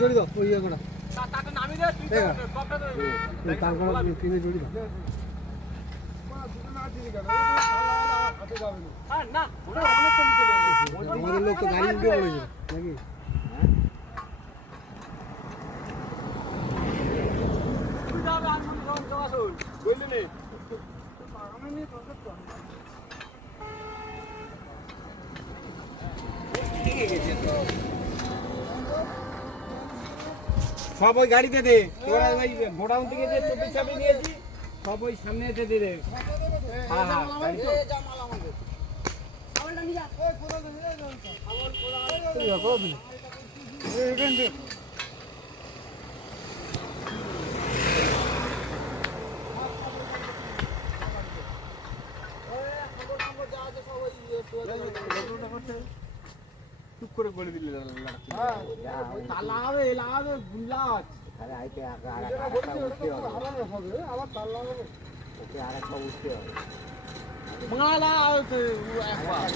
জড়ি দাও ওই ইয়ে করা তাটা নামি দে তুই টপটা দে তারপর কিনে জড়ি দাও হ্যাঁ না ওটা অনেক কম চলে আমাদের লোক তো গাড়ি উঠে পড়েছে নাকি তুই যাবে আর মনে কম যাওয়া শুন বললি নে আমি নি প্রকাশ কর ঠিক আছে তো সব ওই গাড়িতে দে তোরা ওই গোডাউন থেকে যে 24 চাবি নিয়েছি সব ওই সামনে এসে দে রে হ্যাঁ হ্যাঁ যা মাল আমাদের আমলটা নিয়ে যা ওই কোলা নিয়ে যা আমল কোলা তুই কবি এই গন্ডে চুপ করে বলে দিলে হ্যাঁ তালাবে লাগাবে গুল্লাচ আরে আইতে আরেকটা উঠতে হবে আবার তালা হবে ওকে আরেকটা উঠতে হবে মালা একবার